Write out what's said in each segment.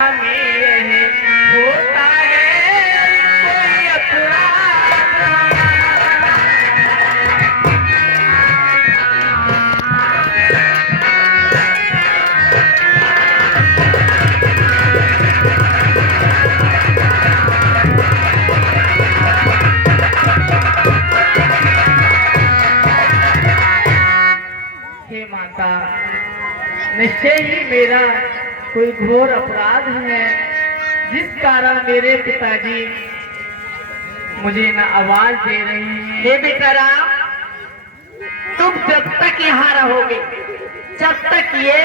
होता है कोई अपराध। हे माता, निश्चय ही मेरा कोई घोर अपराध है जिस कारण मेरे पिताजी मुझे न आवाज दे रहे हैं। हे बेटा राम, तुम जब तक यहाँ रहोगे, जब तक ये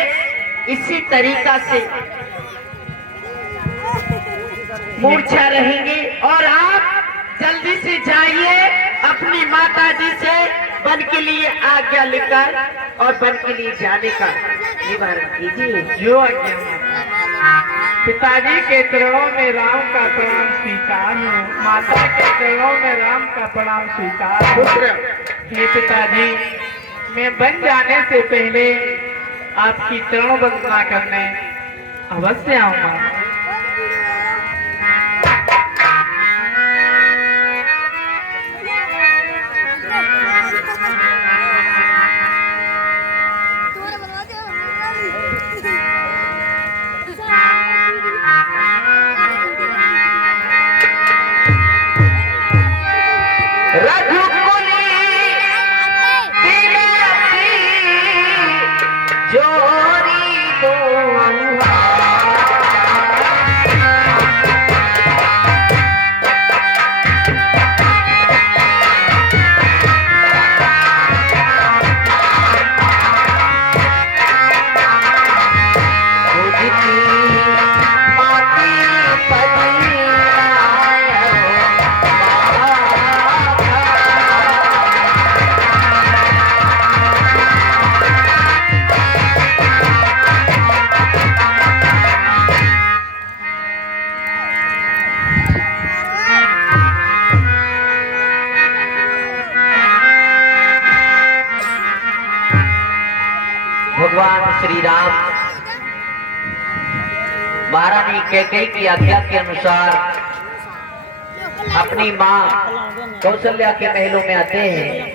इसी तरीका से मूर्छा रहेंगे, और आप जल्दी से जाइए अपनी माता जी से वन के लिए आज्ञा लेकर और वन के लिए जाने का निवारण कीजिए। जो आज्ञा पिताजी के चरणों में राम का प्रणाम स्वीकार हो, माता के चरणों में राम का प्रणाम स्वीकार हो। हे पिताजी, मैं बन जाने से पहले आपकी चरण वंदना करने अवश्य आऊंगा। भगवान श्री राम महारानी कैकेयी की आज्ञा के अनुसार अपनी मां कौशल्या के महलों में आते हैं।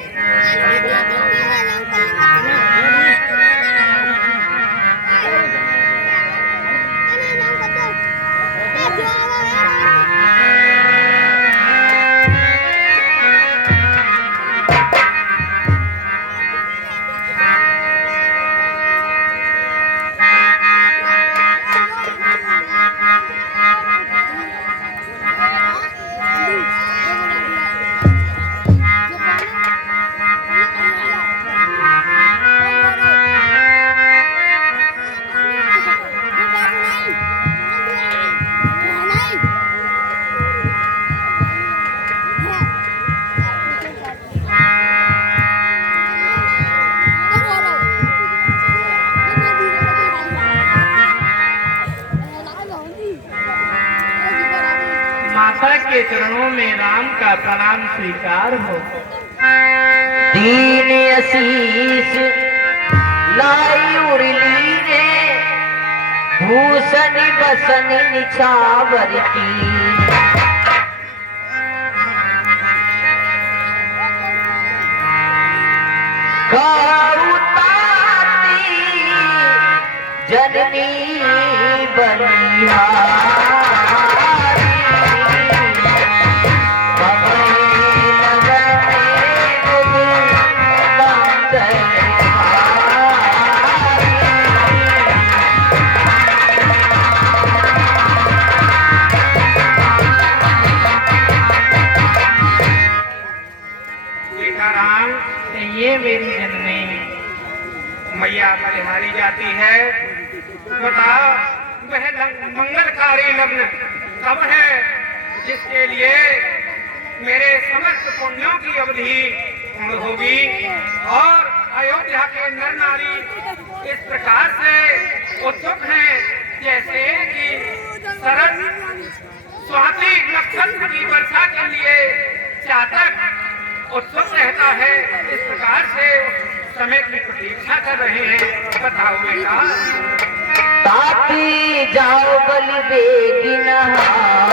माता के चरणों में राम का प्रणाम स्वीकार हो। दीन आशीष लाई उरली रे, भूषण बसन निछावर की। जननी बनिया ये मेरी जननी मैया बलिहारी जाती है। बताओ, वह मंगलकारी लग्न कब है जिसके लिए मेरे समस्त पुण्यों की अवधि पूर्ण होगी, और अयोध्या के नर नारी इस प्रकार से उत्सुक हैं जैसे कि शरद स्वाति नक्षत्र की वर्षा के लिए चातक उत्सुक रहता है, इस प्रकार से समय की प्रतीक्षा कर रहे हैं। बताओ बेटा। ताती जाओ बलि बेगी नहाओ,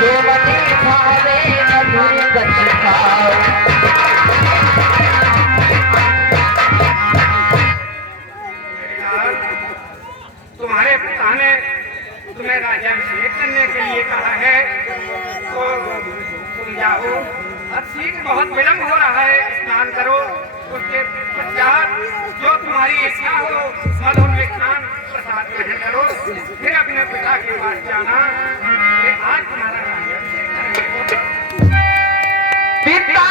जो मने भावे मधुर कछ खाओ। तुम्हारे पिता ने तुम्हें राज्याभिषेक करने के लिए कहा है, तो तुम जाओ। अब ठीक बहुत विलम्ब हो रहा है, स्नान करो। उसके पश्चात जो तुम्हारी इच्छा हो मधुर मिष्ठान प्रसाद ग्रहण करो, फिर अपने पिता के पास जाना कि आज तुम्हारा राज्याभिषेक करेंगे। पिता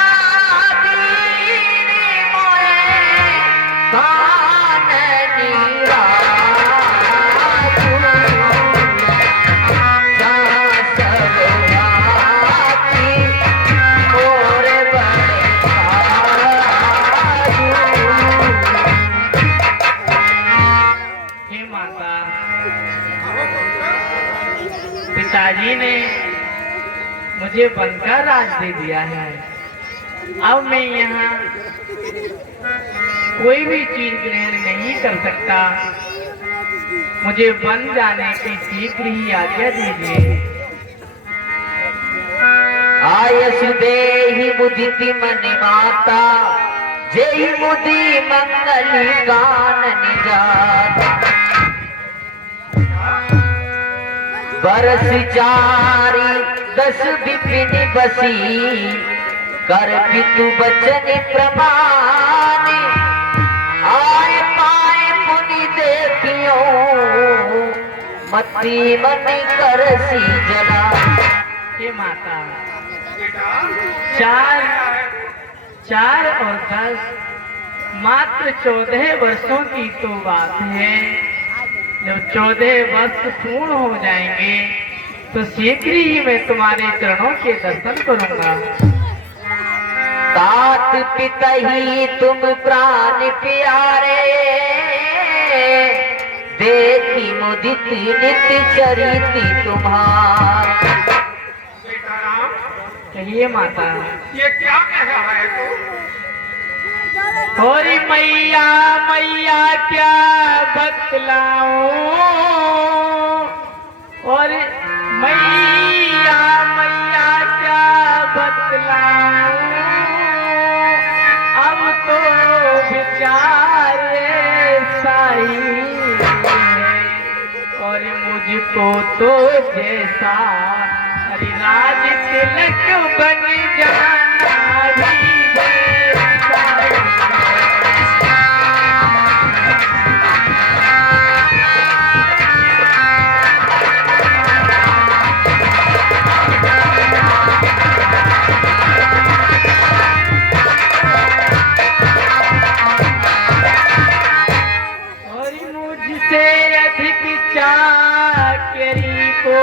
पिताजी ने मुझे वन का राज दे दिया है। अब मैं यहाँ कोई भी चीज ग्रहण नहीं कर सकता। मुझे वन जाने की शीघ्र ही आज्ञा दीजिए। आयसु देहि मुदिति मन माता, जेहि मुदि मंगल कानन जात। बरस चारि 10 विपिन बसी, कर पितु बचन प्रमाण। आए पाए पुनि देखियो, मति मति करसी जना। हे माता, बेटा 4 और 10 मात्र 14 वर्षों की तो बात है। जब 14 वर्ष पूर्ण हो जाएंगे तो शीघ्र ही मैं तुम्हारे चरणों के दर्शन करूंगा। तात पितहि तुम प्राण प्यारे, देखी मुदित नित्य चरित तुम्हार। बेटा राम, कहिए माता। ये क्या कह रहा है तू? होरी मैया मैया क्या बतलाऊं, और मैया मैया क्या बतलाऊं। अब तो बेचारे साई, और मुझको तो जैसा हरिराज तिलक बन जाना भी चाकरी को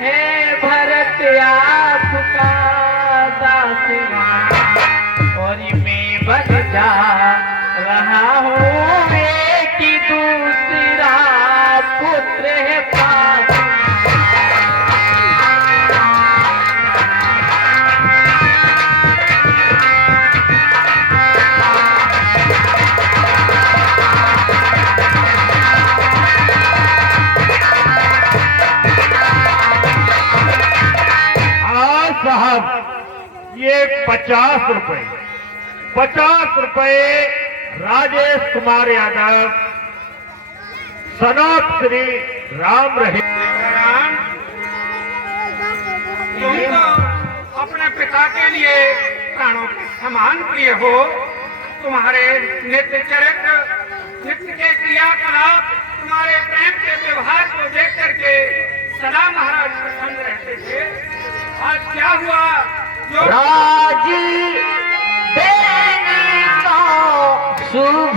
है भरत आपका दासना, और मैं बन जा रहा हूँ एक दूसरा पुत्र है पास। साहब, ये 50 रुपए राजेश कुमार यादव सनत श्री राम रहे। राम, तुम तो अपने पिता के लिए प्राणों के समान प्रिय हो। तुम्हारे नित्य चरित्र, नित्य के क्रियाकलाप, तुम्हारे प्रेम के व्यवहार को देख करके सदा महाराज प्रसन्न रहते थे। आज क्या हुआ? जो राजी देने का शुभ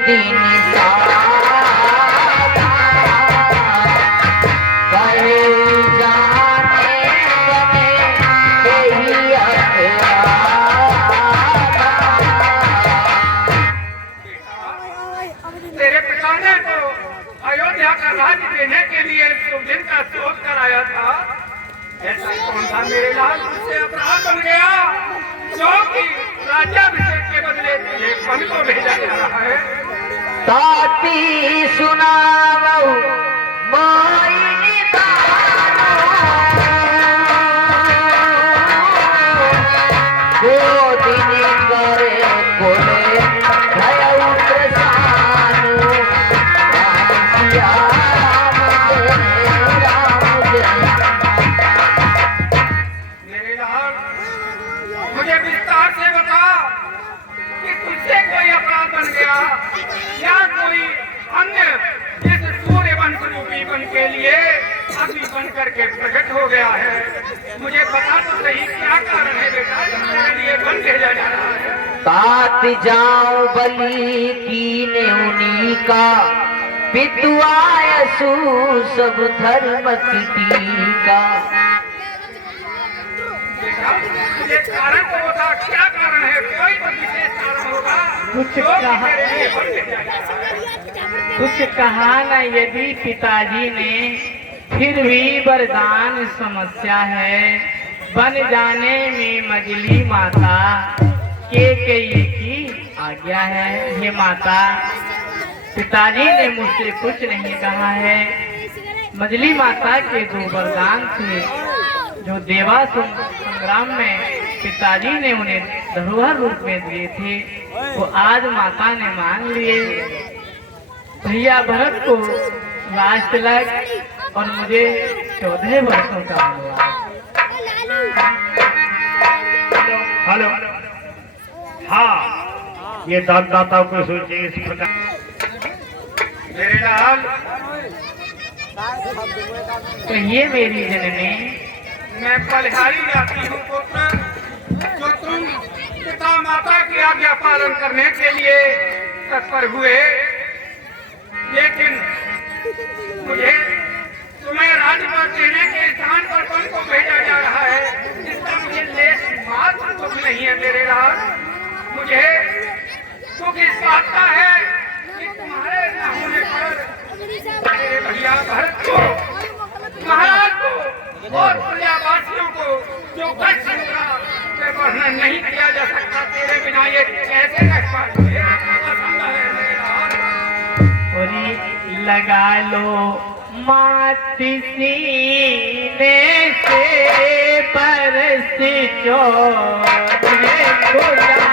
दिन सारा, कहे जाने बने यही अखबार। तेरे पिता ने तो अयोध्या का राज्य देने के लिए शुभ दिन का शोध कराया था। ऐसा कौन सा मेरे लाल से अपराध बन गया जो कि राज्याभिषेक के बदले तुझे वन को भेजा जा रहा है। ताती सुनावो मोहिनी दो दिन करे कोले भयउ प्रसानु मेरे लाल, मुझे विस्तार से बता कि तुझसे कोई अपराध बन गया या कोई अन्य इस सूर्य वंश रूपी वन के लिए अग्नि बन करके प्रकट हो गया है। मुझे बता तो सही क्या कारण है बेटा जिसके लिए वन भेजा जा रहा है। तात जाऊं बलि कीने उन्हीं का पितुआयसु सब धर्म की टीका। बेटा मुझे कारण तो बता, क्या कारण है? कोई तो विशेष कारण होगा कुछ जो कि कहा- तेरे लिए वन भेजा जा रहा है। कुछ कहा न यदि पिताजी ने, फिर भी वरदान समस्या है। बन जाने में मजली माता केकई की आज्ञा है। ये माता, पिताजी ने मुझसे कुछ नहीं कहा है। मजली माता के दो वरदान थे जो देवा संग्राम में पिताजी ने उन्हें धरोहर रूप में दिए थे, वो आज माता ने मान लिए। भैया भरत को लाज तिलक और मुझे 14 वर्षों का वनवास। हेलो। हाँ, ये दानदाताओं को सोचिए इस प्रकार। मेरे लाल, कहिए मेरी जननी। मैं बलिहारी जाती हूँ पुत्र, जो तुम पिता माता की आज्ञा पालन करने के लिए तत्पर हुए, लेकिन मुझे तुम्हें राजपाट देने के स्थान पर वन को भेजा जा रहा है, जिसका मुझे लेश मात्र दुख नहीं है। मेरे लाल, मुझे दुख इस बात का है कि तुम्हारे न होने पर मेरे भैया भरत को, महाराज को और प्रजावासियों को जो कष्ट होगा उसे वर्णन नहीं किया जा सकता। तेरे बिना ये कैसे रह पाएंगे? असंभव है मेरे लाल। और ये लगा लो माती सीने से परस चोरे गुलाबे।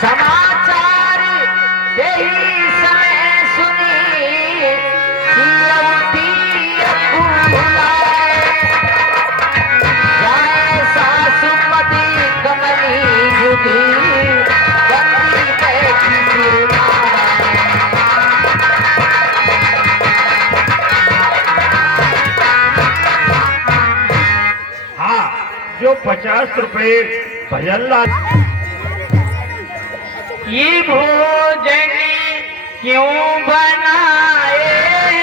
समाचार यही समय सुनी सियौती अकुलाए। जाए सासुमती कमली जुदी बंदी बैठी सिरनाए। हाँ, जो 50 रुपए भजन ला ये भोजन क्यों बनाए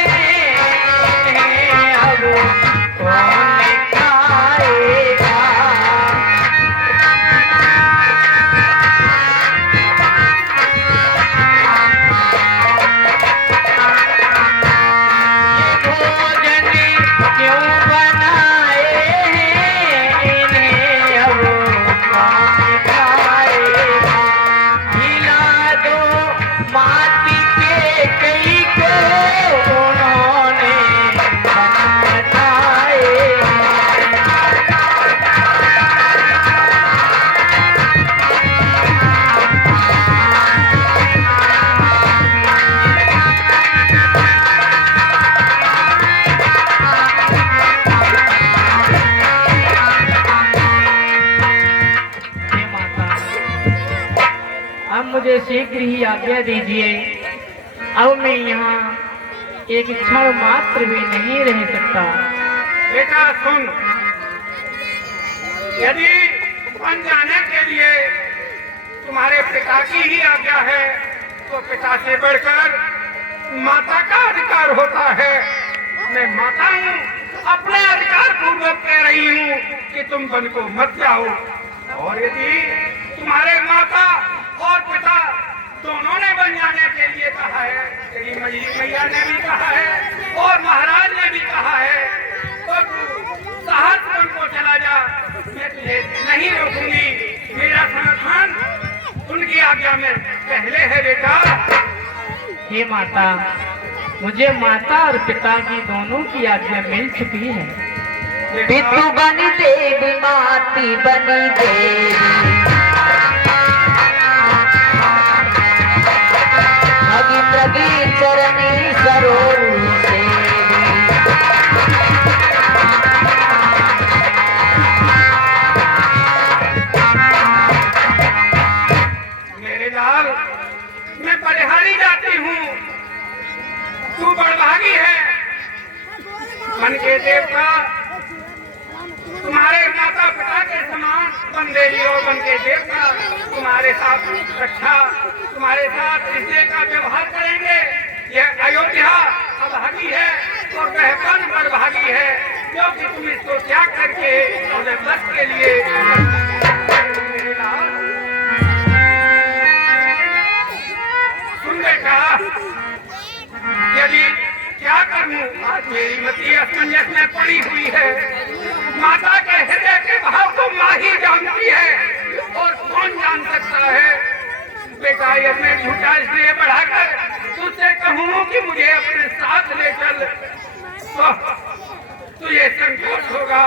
हैं, अब कौन खाएगा। ये भोजन क्यों बनाए हैं, इन्हें अब कौन खाएगा। खिला दो माटी के कई को उन्होंने बनाए। हे माता, अब मुझे शीघ्र ही आज्ञा दीजिए। अब मैं यहाँ एक क्षण मात्र भी नहीं रह सकता। बेटा सुन, यदि वन जाने के लिए तुम्हारे पिता की ही आज्ञा है तो पिता से बढ़कर माता का अधिकार होता है। मैं माता हूँ, अपने अधिकार पूर्वक कह रही हूँ कि तुम वन को मत जाओ। और यदि तुम्हारे माता और पिता दोनों ने वन जाने के लिए कहा है, तेरी मैया ने भी कहा है और महाराज ने भी कहा है, तो तू साहस वन को चला जा, मैं तुझे नहीं रोकूंगी। मेरा समर्थन उनकी आज्ञा में पहले है बेटा। हे माता, मुझे माता और पिता की दोनों की आज्ञा मिल चुकी है। पितु बनी देवी माती बनी देवी, लगी प्रगी चरणी सरोवर सेवी। मेरे लाल, मैं बलिहारी जाती हूँ, तू बड़भागी है। मन के देवता तुम्हारे माता पिता के समान बंदेली और बन के देवता तुम्हारे साथ रक्षा, तुम्हारे साथ रिश्ते का व्यवहार करेंगे। यह अयोध्या अभागी है और वह वन बड़भागी है, क्योंकि तुम इसको त्याग करके और बस के लिए मेरे लाल, सुन बेटा, यदि क्या करूं, आज मेरी मति असमंजस में पड़ी हुई है। माता के हृदय के भाव को माँ ही जानती है और कौन जान सकता है। बेटा, यदि मैं झूठा इसलिए बढ़ाकर तुझसे कहूँ कि मुझे अपने साथ ले चल, तो तुझे संकोच होगा,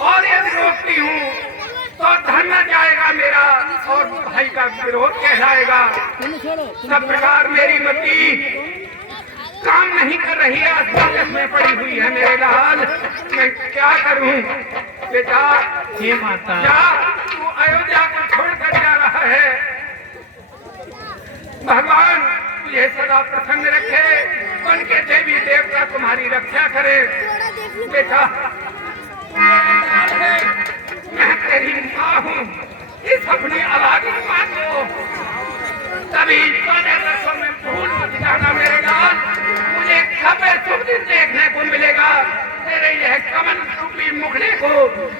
और यदि रोकती हूँ तो धर्म जाएगा मेरा और भाई का विरोध कहलाएगा। सब प्रकार मेरी मति काम नहीं कर रही है, असमंजस में पड़ी हुई है मेरे लाल, मैं क्या करूं। बेटा, हे माता, क्या तू अयोध्या को छोड़कर जा रहा है? भगवान तुझे सदा प्रसन्न रखे, बन के देवी देवता तुम्हारी रक्षा करे। बेटा, मैं तेरी माँ हूँ, इस अपनी अभागी माँ को तभी 14 वर्षों में भूल मत जाना मेरे लाल। मुझे कब शुभ दिन देखने को मिलेगा, तेरे यह कमल रूपी मुखड़े को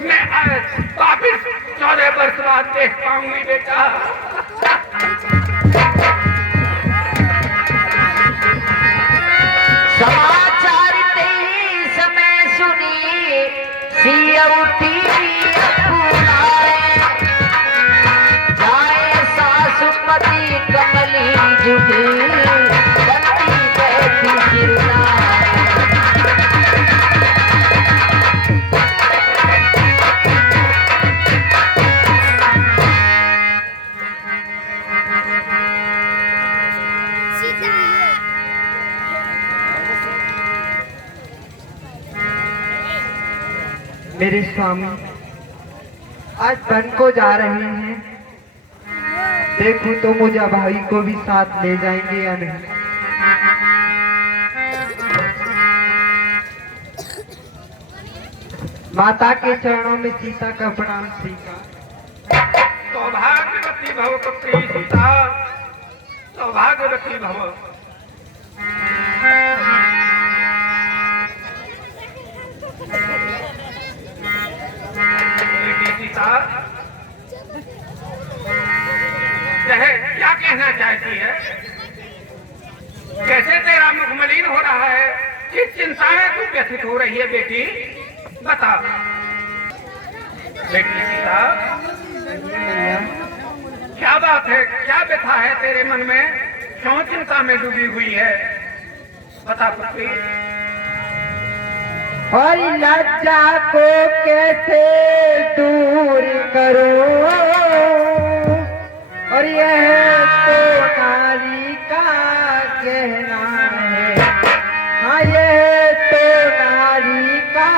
मैं वापिस 14 वर्ष बाद देख पाऊंगी बेटा। समाचार ते ही समय सुनी सियौती जाए सासुमती कमली जुगी बनती बैठी गिरनार। मेरे स्वामी आज वन को जा रहे हैं, देखूं तो मुझे भाई को भी साथ ले जाएंगे या नहीं। माता के चरणों में सीता का प्रणाम स्वीकार। सौभाग्यवती भव पुत्री सीता, सौभाग्यवती भव। सीता, क्या कहना चाहती है? कैसे तेरा मुख मलिन हो रहा है? किस चिंता में तू व्यथित हो रही है बेटी? बता बेटी सीता, क्या बात है, क्या व्यथा है तेरे मन में? क्यों चिंता में डूबी हुई है? बता पुत्री। और लज्जा को कैसे दूर करो, और यह तो नारी का कहना है। हाँ, यह तो नारी का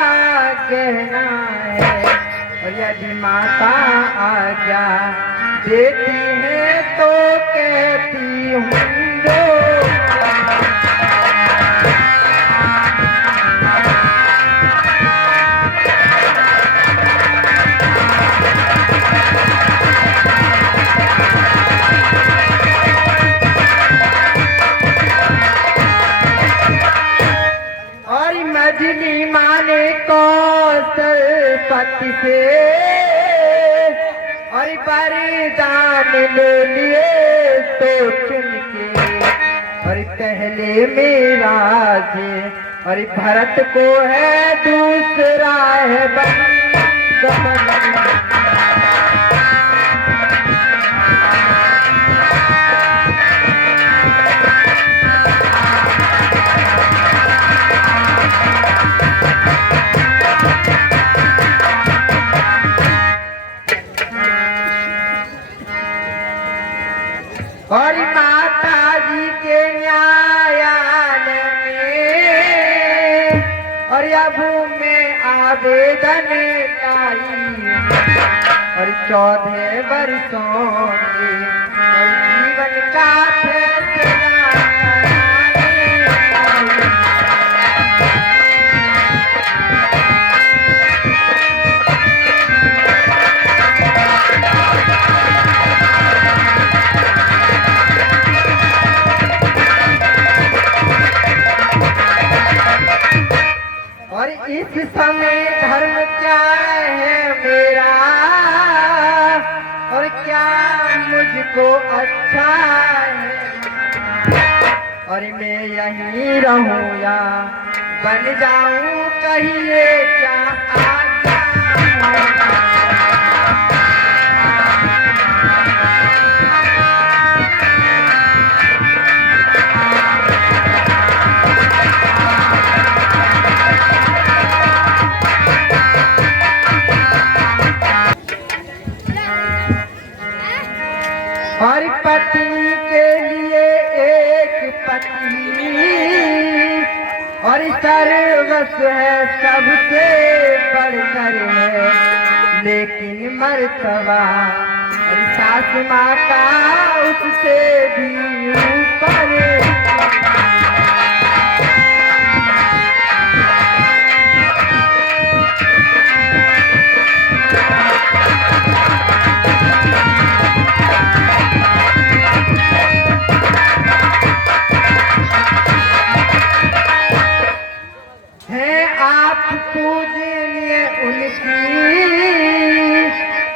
कहना है। और यदि माता आज्ञा देती है तो कहती हूँ जो पट्टी से और बलिदान ले लिए तो चुन के और पहले मेरा जे और भरत को है दूसरा है और माता जी के न्यायालय में और अब में आवेदन लाई और 14 वर्षों के और जीवन का फैसला और इस समय धर्म क्या है मेरा और क्या मुझको अच्छा है और मैं यहीं रहूं या बन जाऊं कहिए क्या आज्ञा और पत्नी के लिए एक पत्नी और सर्वस्व है सबसे बढ़कर है लेकिन मर्तबा और सास माँ का उससे भी ऊपर पूजनीय उनकी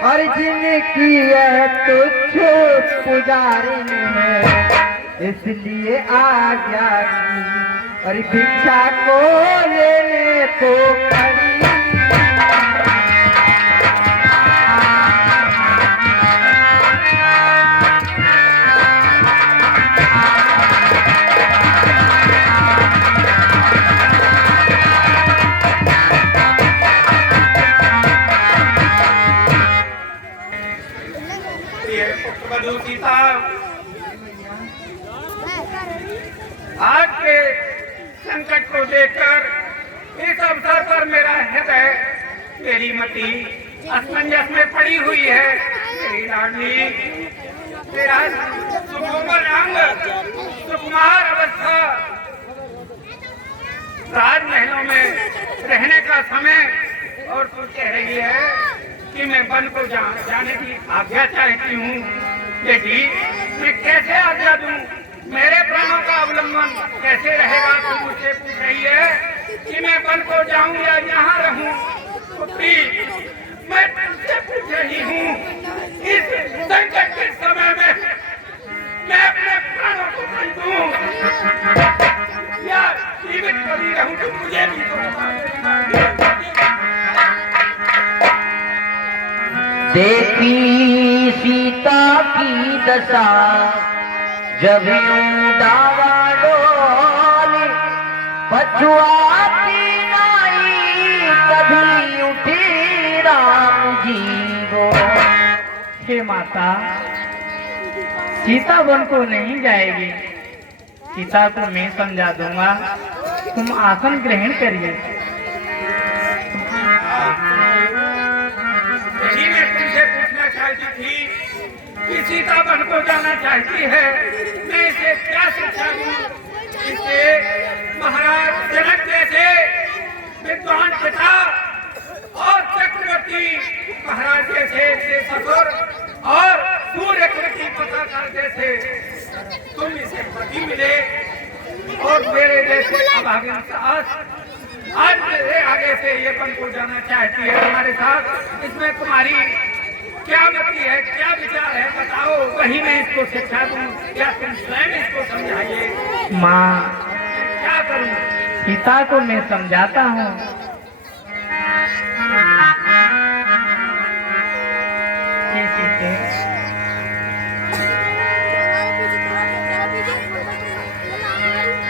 और जिनकी यह तुच्छ पुजारी है इसलिए आज्ञा की और भिक्षा को लेने को खड़ी सीता आज के संकट को देखकर इस अवसर पर मेरा हृदय मेरी मति असमंजस में पड़ी हुई है। मेरी लाडली तेरा सुकोमल अंग सुकुमार अवस्था राजमहलों में रहने का समय और तू कह रही है कि मैं वन को जाने की आज्ञा चाहती हूँ। बेटी मैं कैसे आज्ञा दूँ? मेरे प्राणों का अवलंबन कैसे रहेगा? तू मुझसे पूछ रही है कि मैं वन को जाऊँ या यहाँ रहूँ? पुत्री मैं तुझसे पूछ रही हूँ इस संकट के समय में मैं अपने प्राणों को नहीं दूँ या जीवित बनी रहूँ? तो मुझे भी तो देखी सीता की दशा जब यूं डावाडोल पछुआती नाई कभी उठी राम जी वो। हे माता, सीता वन को नहीं जाएगी। सीता को मैं समझा दूंगा, तुम आसन ग्रहण करिए। कि सीता वन को जाना चाहती है, मैं इसे क्या शिक्षा दूं? इसे महाराज जनक जैसे विद्वान पिता और चक्रवर्ती महाराज जैसे ससुर और सूर्य की पताका जैसे तुम इसे पति मिले और मेरे जैसे अभागिन सास आज से आगे से ये बनको जाना चाहती है हमारे साथ, इसमें तुम्हारी क्या मति है, क्या विचार है, बताओ। वही मैं इसको शिक्षा दूं या तुम स्वयं इसको समझाइए। माँ, क्या करूं? पिता को मैं समझाता हूँ।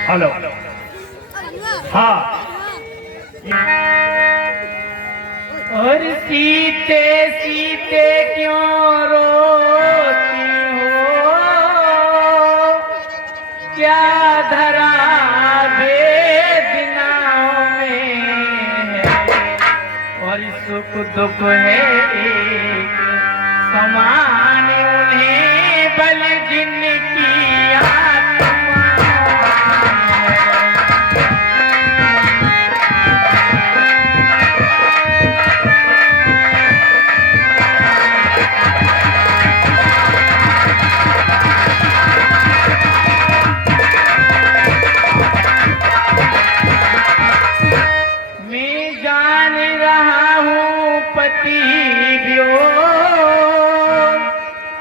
हेलो हाँ और सीते सीते क्यों रोती हो, क्या धरा बेदिनाओं में है, और सुख दुख है एक समान उन्हें, बल जिनकी आत्मा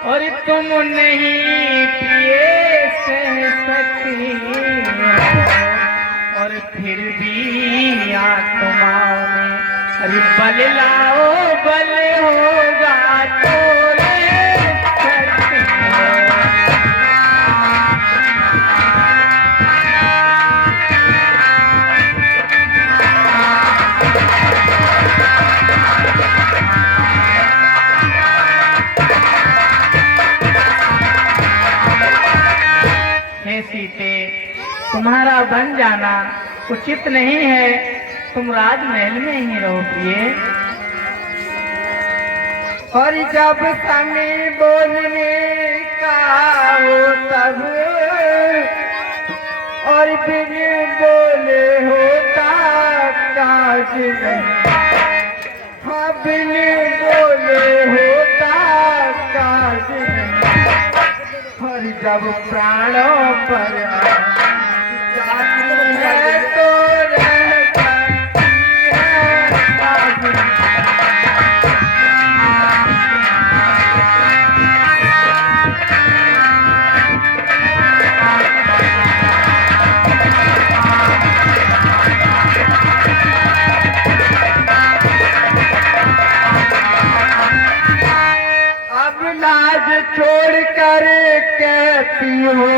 और तुम नहीं पिए सह सकती, और फिर भी आत्माओं में अरे बल लाओ, बल होगा तो ले सकते हो। सीते, तुम्हारा बन जाना उचित नहीं है, तुम राजमहल में ही रहो प्रिय। और जब समय बोलने का हो तब, और बिन बोले होता काज नहीं, हाँ बिन बोले होता काज नहीं। और जब प्राणों पर जाती है तो रह सकती है काज नहीं। लाज छोड़ कर कहती हो,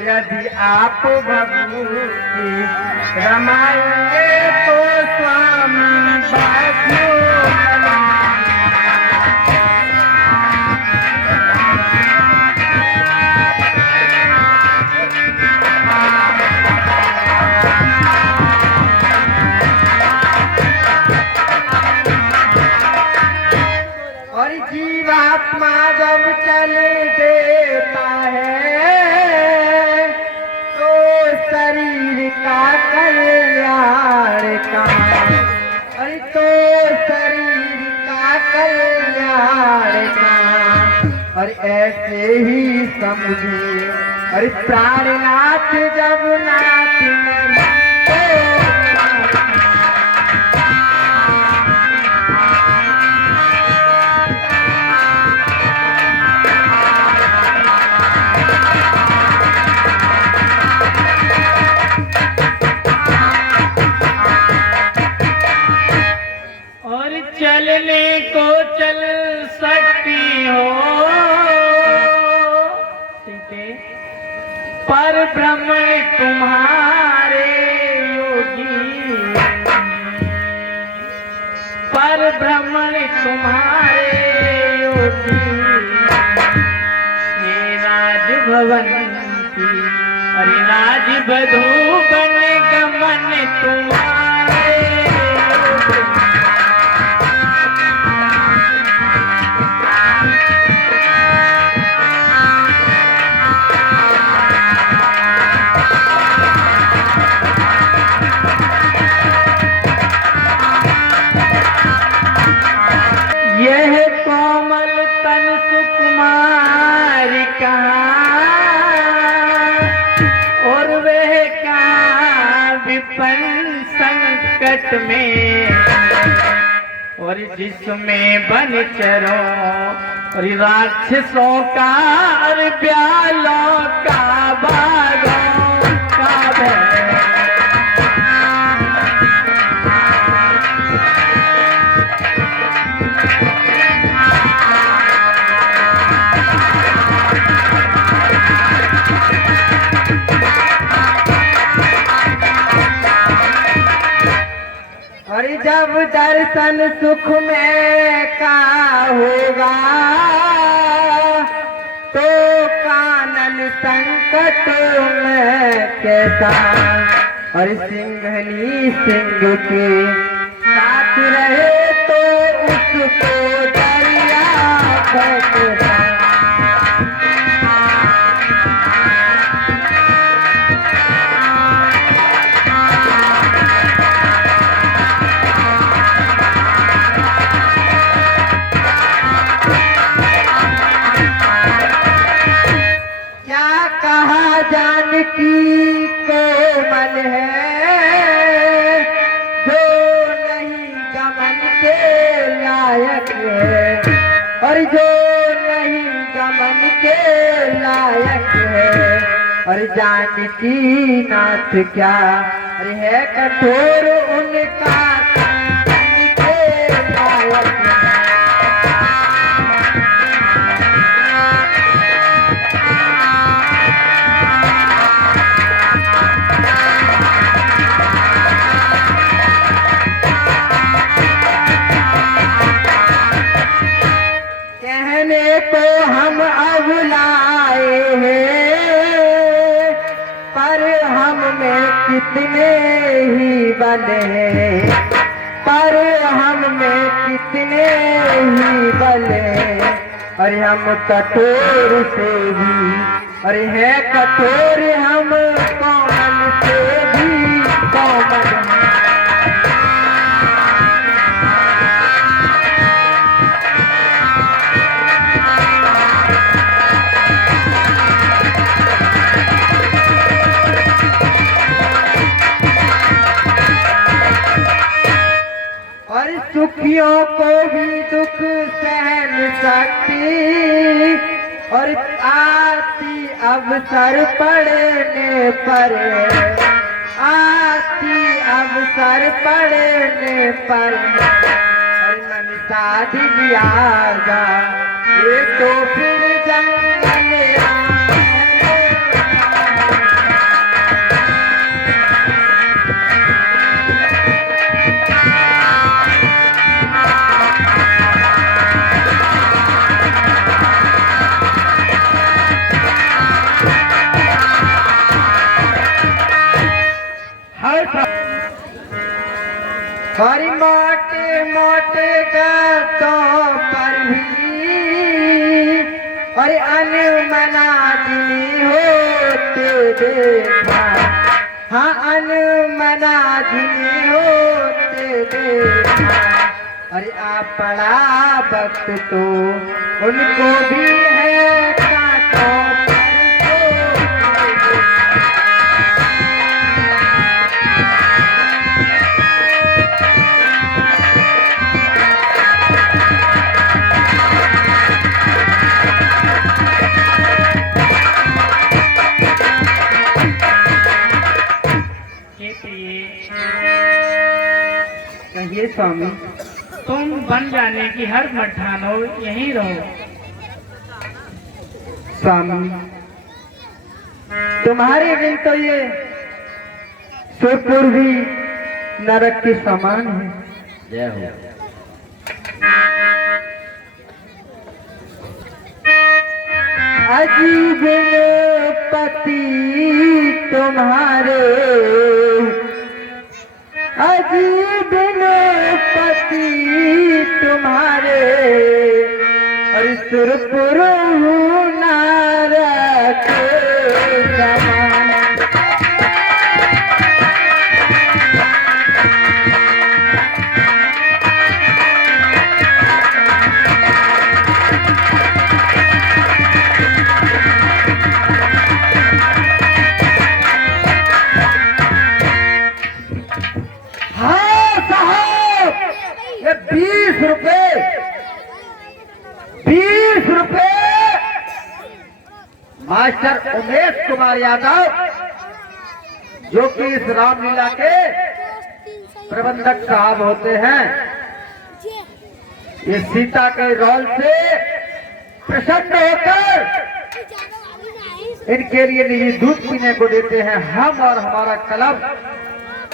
यदि आप भगवती रमाएंगे तो स्वामी बाधियों जीवात्मा जब चल देता है तो शरीर का कल्याण का, अरे तो शरीर का कल्याण का। और ऐसे ही समझे, अरे प्राणनाथ जब नाथ नहीं चलने को चल सकती हो सीते, पर ब्रह्म तुम्हारे योगी, पर ब्रह्म तुम्हारे योगी। ये राजभवन की अरे राजबधू बन गमन तुम्हारे योगी। यह कोमल तन सुकुमारी कहाँ का विपन्न संकट में, और जिसमें बन चरो और राक्षसों का और ब्यालों का बागों का भय। और जब दर्शन सुख में का होगा, तो कानन संकट में कैसा। और सिंघनी सिंह के साथ रहे तो उसको दरिया बहता। जानकी कोमल है, जो नहीं गमन के लायक है, और जो नहीं गमन के लायक है। और जानकी नाथ क्या अरे है कठोर उनका गमन के लायक है। को हम अब लाए हैं, पर हम में कितने ही बल हैं, पर हम में कितने ही बल हैं। और हम कठोर से भी अरे है कठोर, हम कोमल से भी कोमल हैं। सुखियों को भी दुख सहन सकती, और आती अवसर पड़ने पर, आती अवसर पड़ने पर। और मन शादी ब्याह जा ये तो फिर जंगल हर मोटे मोटे गातों पर भी और अनमना दिनी होते देखा। हाँ अनमना दिनी होते देखा। अरे आप पड़ा वक्त तो उनको भी है कांटों पर कहिए स्वामी। तुम बन जाने की हर मत ठानो, यहीं रहो। स्वामी तुम्हारे बिन तो ये सुरपुर भी नरक के समान है। जय हो। अजीब पति तुम्हारे, अजीब पति तुम्हारे, और सुरपुर नरक के समान। मास्टर उमेश कुमार यादव, जो कि इस रामलीला के प्रबंधक साहब होते हैं, ये सीता के रोल से प्रसन्न होकर इनके लिए निजी दूध पीने को देते हैं। हम और हमारा क्लब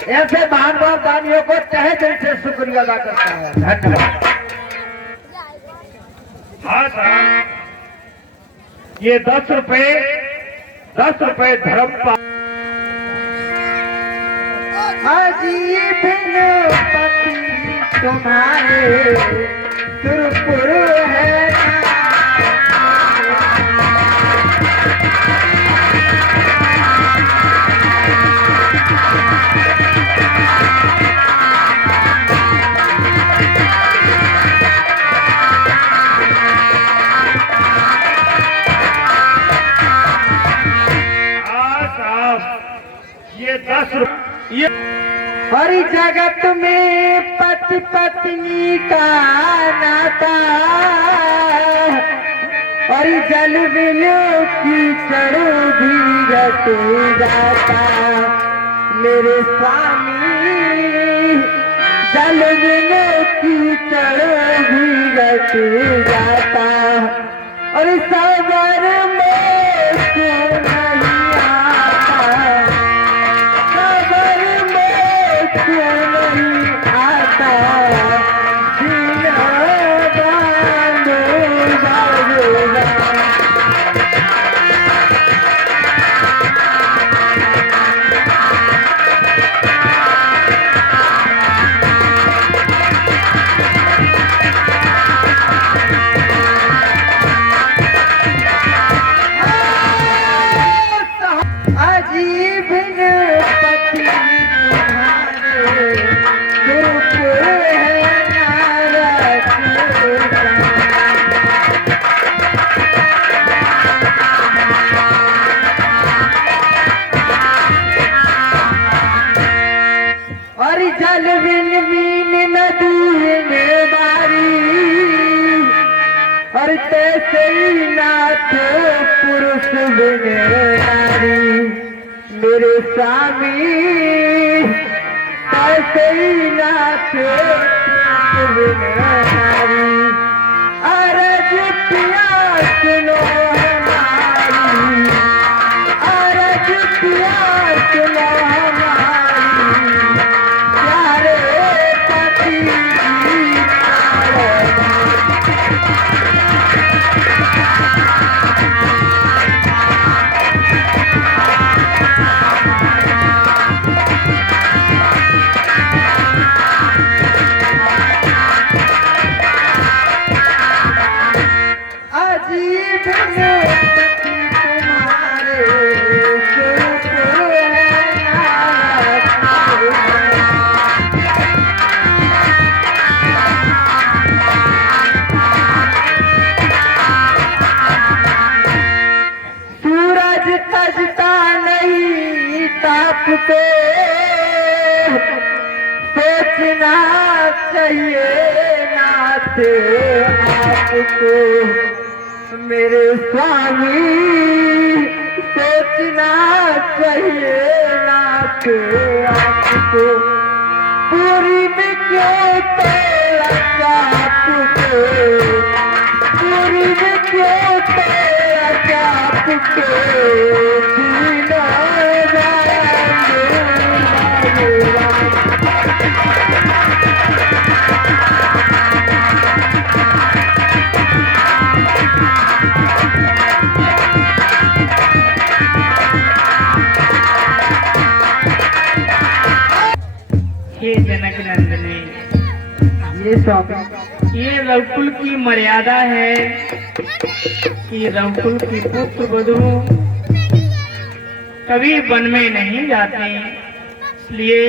ऐसे महानुभाव दानियों को तहे दिल से शुक्रिया अदा करता है। धन्यवाद। हाँ साहब, ये 10 रुपए धर्म अजीब पति तुम्हारे सुरपुर है। ये 10 रुपए हर जगत में पति पत्नी का नाता, और जल बिलो कीचड़ भी रट जाता। मेरे स्वामी जल बिलो कीचड़ भी रट जाता, और सबर में क्यों नहीं आता, सबर में क्यों नहीं आता, जीना बांधो बाजूगा। अजीब पति तुम्हारे सुरपुर है नारद का। और जल बिन बीन नदी में बारी, और तैसे ही नाथ पुरुष बिन नारी। मेरे स्वामी तैसे ही नाथ पुरुष बिन नारी। अरज पिया सुनो हमारी, अरज पिया सुनो हमारी, प्यारे पति की प्रार्थना। अजीब पति तुम्हारे सुरपुर है नारद का। सूरज तजता नहीं ताप को, सोचना चाहिए नाथ आपको। मेरे स्वामी सोचना चाहिए नाथ आपको। पूरी में क्यों तोड़ा चाप को, पूरी में क्यों तोड़ा चाप को, जीना हे जनक नंदनी, ये स्वामी, ये रघुकुल की मर्यादा है कि रघुकुल की पुत्र वधू कभी वन में नहीं जाते, इसलिए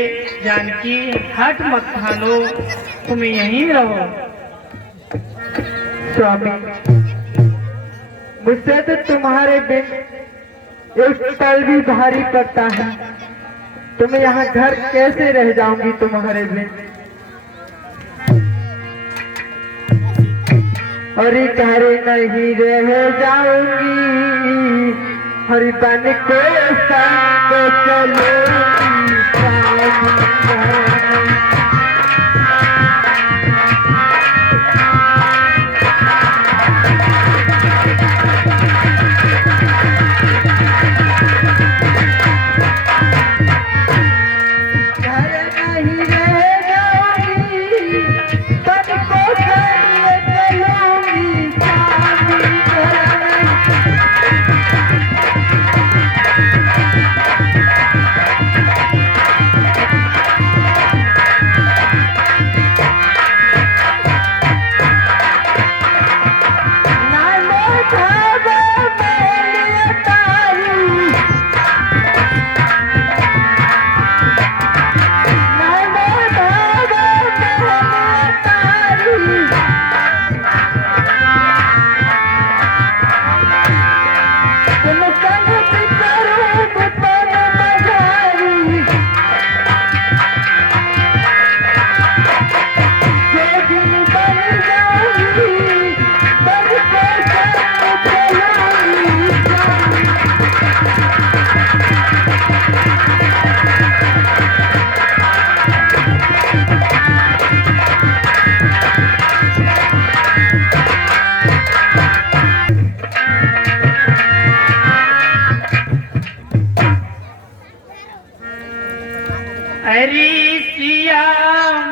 जानकी हट मत ठानो, तुम यहीं रहो। स्वामी, मुझसे तो तुम्हारे बिन एक पल भी भारी पड़ता है। तो मैं यहाँ घर कैसे रह जाऊंगी तुम्हारे बिन। और घर नहीं रह जाऊंगी हरि बन को संग चलो हरी सिया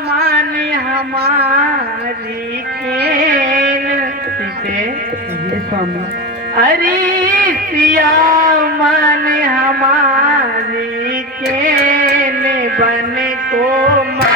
मान हमारी खेल हरी सिया मान हमारी खेल बन को मन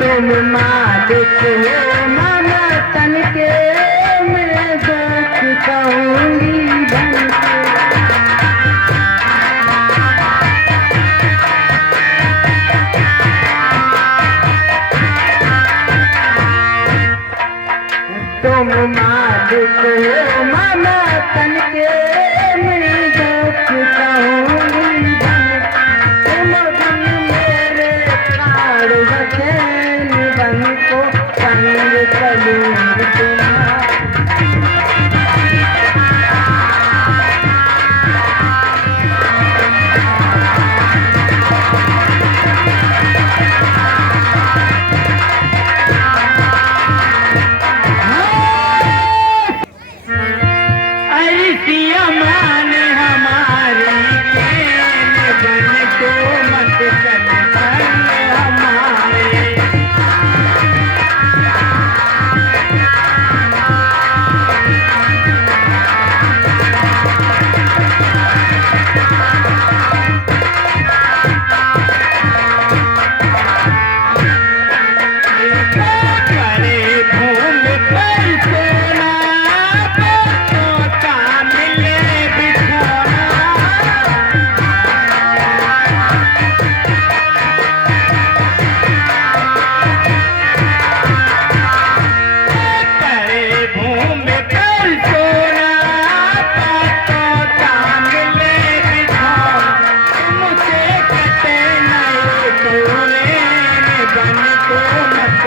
तुम मालिक हो मामा तन के मैं दुख कहूँगी बन तुम मालिक हो मामा तन के मैं दुख कहूँगी बन तुम बिन मेरे प्राण बचैन बन को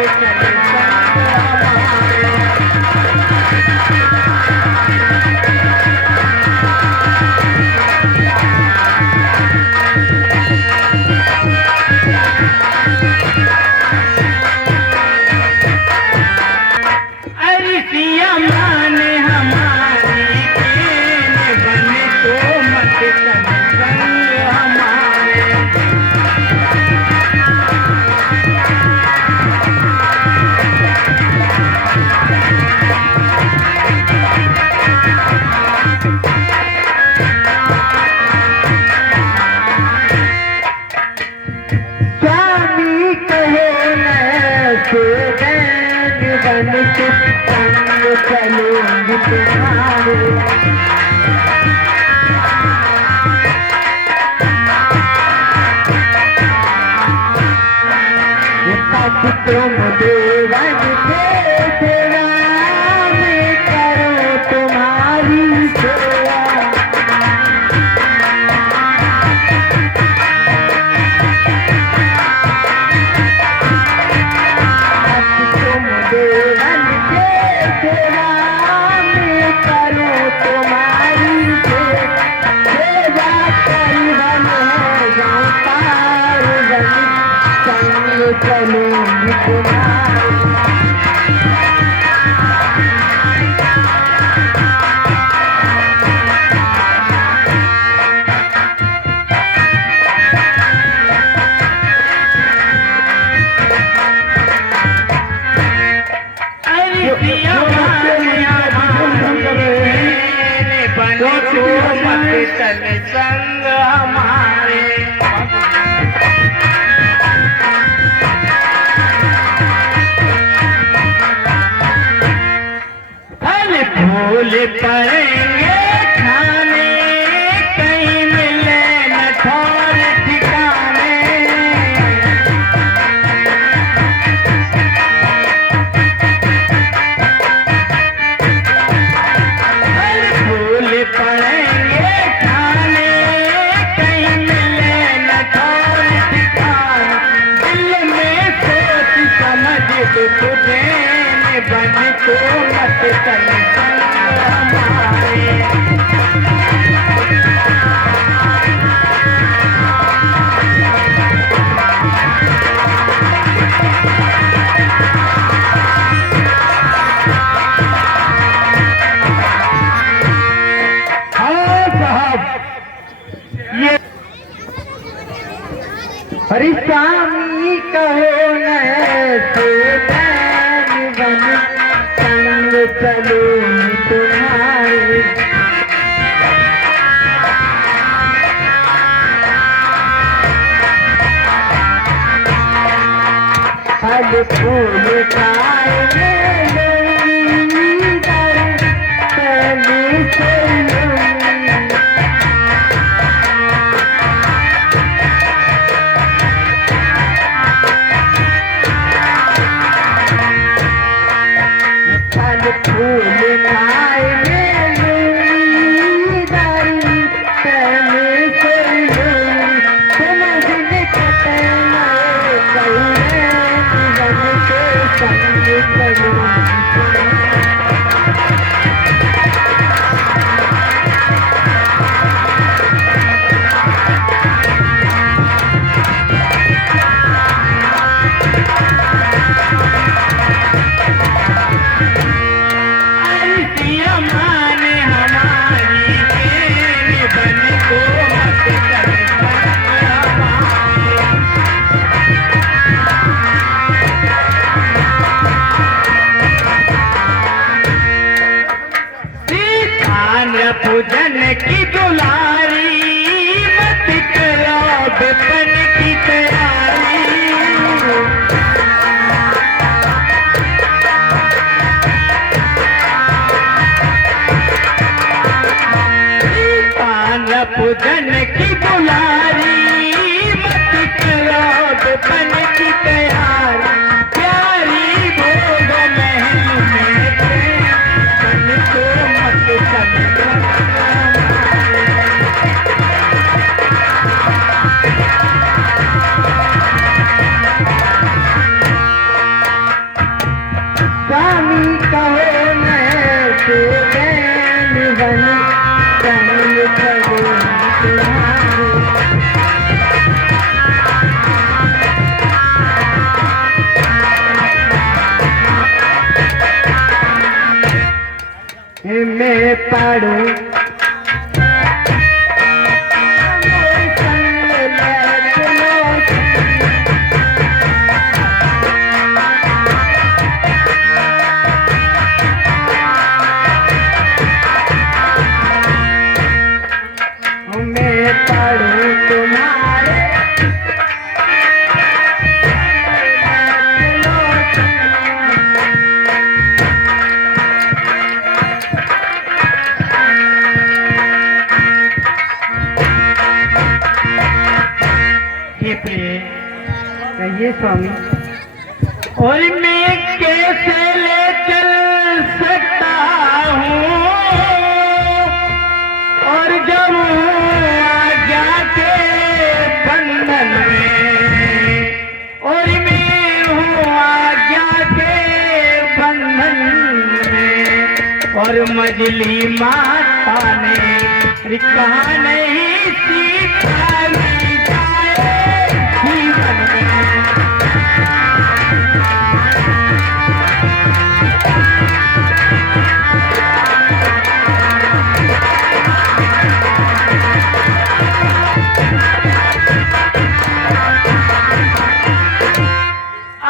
चले संग हमारे। अरे सिया मान हमारी केन बन तो मत चले संग हमारे। स्वामी कहो न सुदैन बन के संग चलूंगी तुम्हारे। तब तुम देवन के सेवा में करो तुम्हारी सेवा। तुम देवन के सेवा में करो तुम्हारी सेवा। परिवन है गाँव पार संग चलूंगी तुम्हारे। अरे सिया मान हमारी केन बन तो मत चले संग हमारे। फल फूल पड़ेंगे खाने कहीं मिले न ठौर ठिकाने। फल फूल पड़ेंगे खाने कहीं मिले न ठौर ठिकाने। दिल में सोच समझ दुख देने बन तो मत चले संग हमारे। हाँ साहब, ये हरि स्वामी कहो न सुदैन बन संग चलूंगी तुम्हारे। फल फूल खाए लूंगी दर्शन से लूंगी। फल फूल खाए लूंगी दर्शन से लूंगी। समझ निकटना कहीं बन के संग चलूंगी तुम्हारे। अरे सिया मान हमारी केन बन तो मत चले संग हमारे। सीतान पूजन की दुलारी मत करो विपन की तैयारी। सीतान पूजन की दुलारी मत करो विपन की तैयारी। प्यारी भोग महल में बन तो मत चले संग हमारे। ताड़ू कहिए स्वामी। और मैं कैसे ले चल सकता हूँ और जब आज्ञा के बंधन में, और मैं हूँ आज्ञा के बंधन में, और मजली माता ने कहा नहीं सीखा नहीं जाए जीवन में।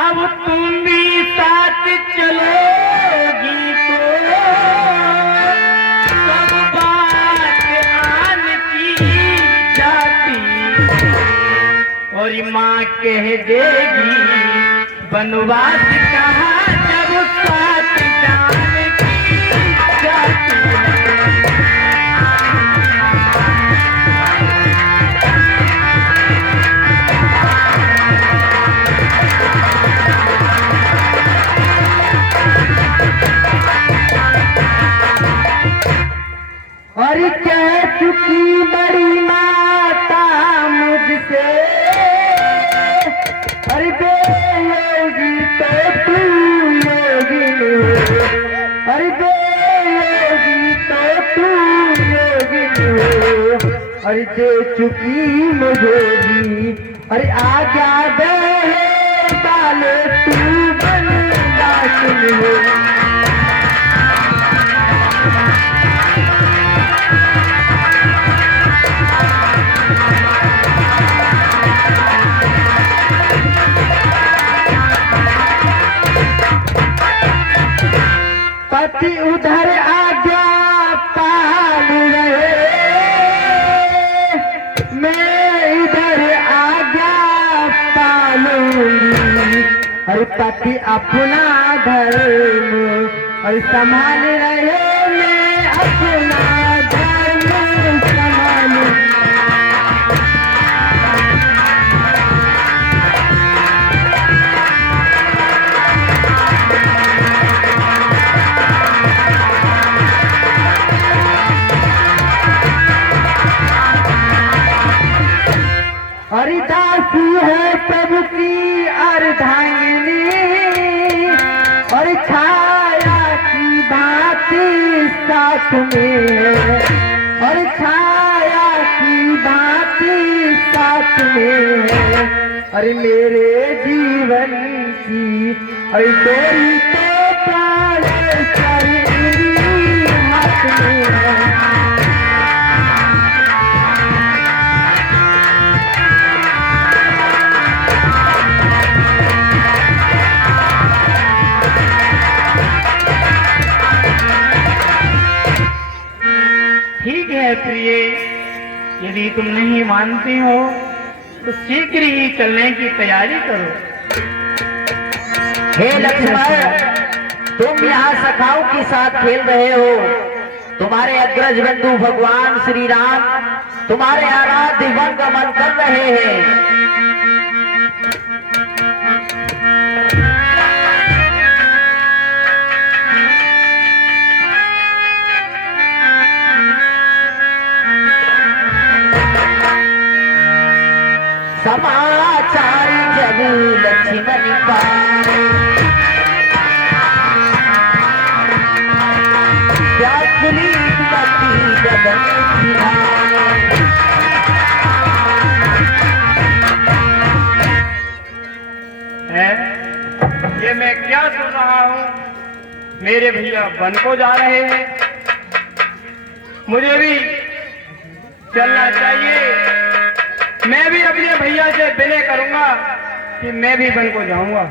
अब तुम भी साथ चलोगी तो सब बात आन की जाती, और माँ कह देगी बनवास कहाँ जब साथ जान की जाती। और कह चुकी बड़ी माता मुझसे, अरे बे योगी तो तू योगी हो, अरे बे योगी तो तू योगी हो, अरे दे चुकी मुझे भी, अरे आज्ञा दे डाले तू बन दासिन हो। पति उधर आज्ञा पाल रहे, मैं इधर आज्ञा पालूंगी, और पति अपना धर्म और संभाल रहे, मैं अपना धर्म संभालूंगी। हरिदासी है प्रभु की अर्धांगिनी, और छाया की भांति साथ में, और छाया की भांति साथ में, अरे मेरे जीवन की अरे डोरी तो प्राण सारी हाथ में है। ठीक है प्रिय, यदि तुम नहीं मानती हो तो शीघ्र ही चलने की तैयारी करो। हे लक्ष्मण, तुम यहाँ सखाओं के साथ खेल रहे हो, तुम्हारे अग्रज बंधु भगवान श्री राम तुम्हारे आराध्य वन गमन कर रहे हैं। समाचार जब लक्ष्मण पाए, व्याकुली मति गगन सिधाए। ये मैं क्या सुन रहा हूँ? मेरे भैया वन को जा रहे हैं, मुझे भी चलना चाहिए। मैं भी अपने भैया से विनय करूंगा कि मैं भी वन को जाऊंगा।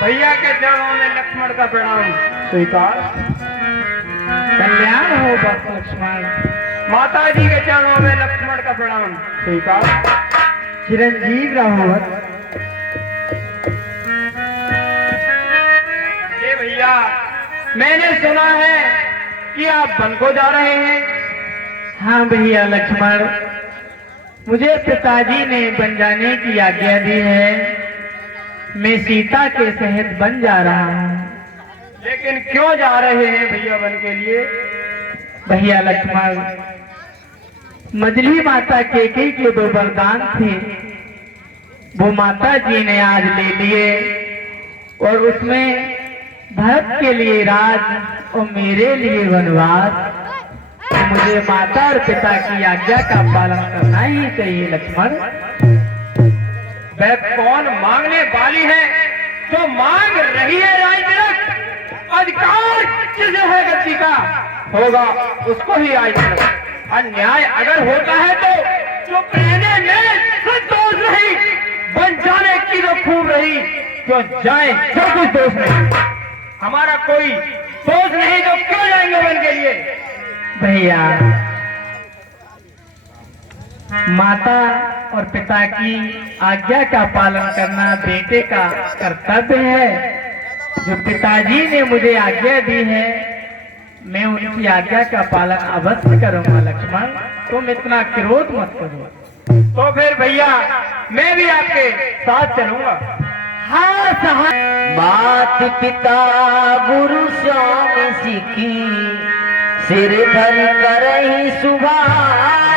भैया के चरणों में लक्ष्मण का प्रणाम स्वीकार। कल्याण हो बस लक्ष्मण। माता जी के चरणों में लक्ष्मण का प्रणाम स्वीकार। चिरंजीव रहो। ये भैया, मैंने सुना है कि आप वन को जा रहे हैं। हाँ भैया लक्ष्मण, मुझे पिताजी ने वन जाने की आज्ञा दी है। मैं सीता के सहित वन जा रहा हूँ। लेकिन क्यों जा रहे हैं भैया वन के लिए? भैया लक्ष्मण, मजली माता केकई के 2 वरदान थे, वो माता जी ने आज ले लिए। और उसमें भरत के लिए राज और मेरे लिए वनवास। तो मुझे माता और पिता की आज्ञा का पालन करना ही चाहिए लक्ष्मण। वह कौन मांगने वाली है जो मांग रही है राजतिलक? अधिकार जिसे है गद्दी का होगा उसको ही राजतिलक। अन्याय अगर होता है तो जो कहने में संतोष नहीं, बन जाने की तो खूब रही, जो जाए जो कुछ दोष नहीं। हमारा कोई दोष नहीं तो क्यों जाएंगे वन के लिए? भैया, माता और पिता की आज्ञा का पालन करना बेटे का कर्तव्य है। जो पिताजी ने मुझे आज्ञा दी है, मैं उनकी आज्ञा का पालन अवश्य करूंगा लक्ष्मण। तुम इतना क्रोध मत करो। तो फिर भैया मैं भी आपके साथ चलूंगा। हाँ साहब। मात पिता गुरु स्वामी सिखी, सिर धर करहि सुभान।